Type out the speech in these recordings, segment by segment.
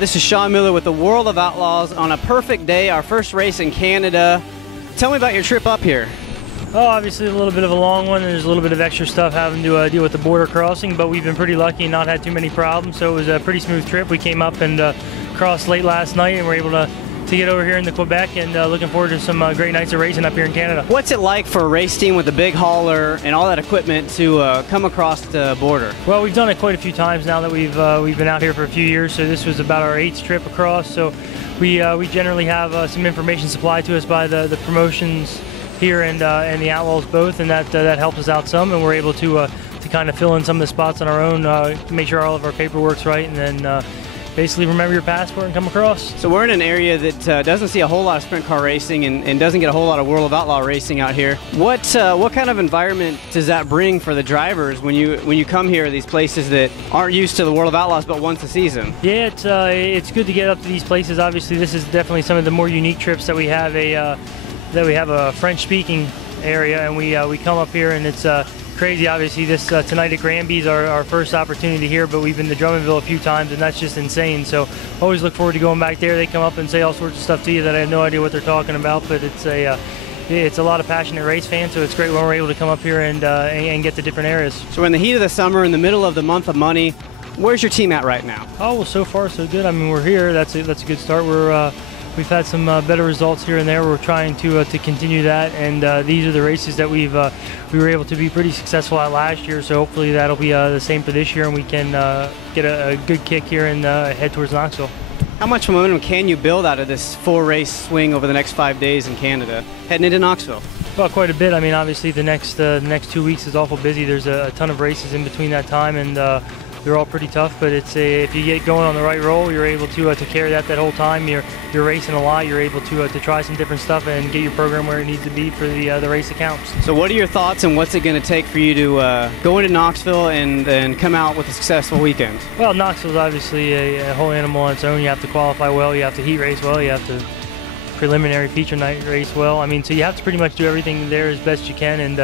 this is Sean Miller with the World of Outlaws on a perfect day, our first race in Canada. Tell me about your trip up here. Oh, obviously a little bit of a long one. There's a little bit of extra stuff having to deal with the border crossing, but we've been pretty lucky and not had too many problems, so it was a pretty smooth trip. We came up and crossed late last night and were able to get over here into Quebec, and looking forward to some great nights of racing up here in Canada. What's it like for a race team with a big hauler and all that equipment to come across the border? Well, we've done it quite a few times now that we've been out here for a few years, so this was about our 8th trip across. So we generally have some information supplied to us by the promotions here and the Outlaws both, and that helps us out some, and we're able to kind of fill in some of the spots on our own, make sure all of our paperwork's right, and then basically remember your passport and come across. So we're in an area that doesn't see a whole lot of sprint car racing and doesn't get a whole lot of World of Outlaw racing out here. What kind of environment does that bring for the drivers when you come here to these places that aren't used to the World of Outlaws but once a season? Yeah, it's good to get up to these places. Obviously, this is definitely some of the more unique trips that we have a French-speaking area, and we come up here and it's crazy. Obviously, this tonight at Granby's our first opportunity here, but we've been to Drummondville a few times, and that's just insane. So always look forward to going back there. They come up and say all sorts of stuff to you that I have no idea what they're talking about, but it's a lot of passionate race fans, so it's great when we're able to come up here and get to different areas. So we're in the heat of the summer, in the middle of the month of money. Where's your team at right now? Oh, well, so far so good. I mean, we're here. That's a good start. We've had some better results here and there. We're trying to continue that, and these are the races that we were able to be pretty successful at last year. So hopefully that'll be the same for this year, and we can get a good kick here and head towards Knoxville. How much momentum can you build out of this 4-race swing over the next 5 days in Canada, heading into Knoxville? Well, quite a bit. I mean, obviously the next 2 weeks is awful busy. There's a ton of races in between that time, and they're all pretty tough, but if you get going on the right roll, you're able to carry that whole time. You're racing a lot. You're able to try some different stuff and get your program where it needs to be for the race that counts. So what are your thoughts, and what's it going to take for you to go into Knoxville and come out with a successful weekend? Well, Knoxville's obviously a whole animal on its own. You have to qualify well. You have to heat race well. You have to preliminary feature night race well. I mean, so you have to pretty much do everything there as best you can and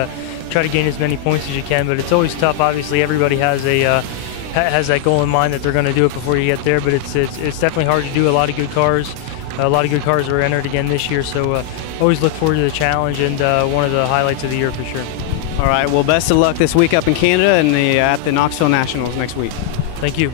try to gain as many points as you can. But it's always tough. Obviously, everybody has that goal in mind that they're going to do it before you get there, but it's definitely hard to do. A lot of good cars were entered again this year, so always look forward to the challenge, and one of the highlights of the year for sure. All right, well, best of luck this week up in Canada and at the Knoxville Nationals next week. Thank you.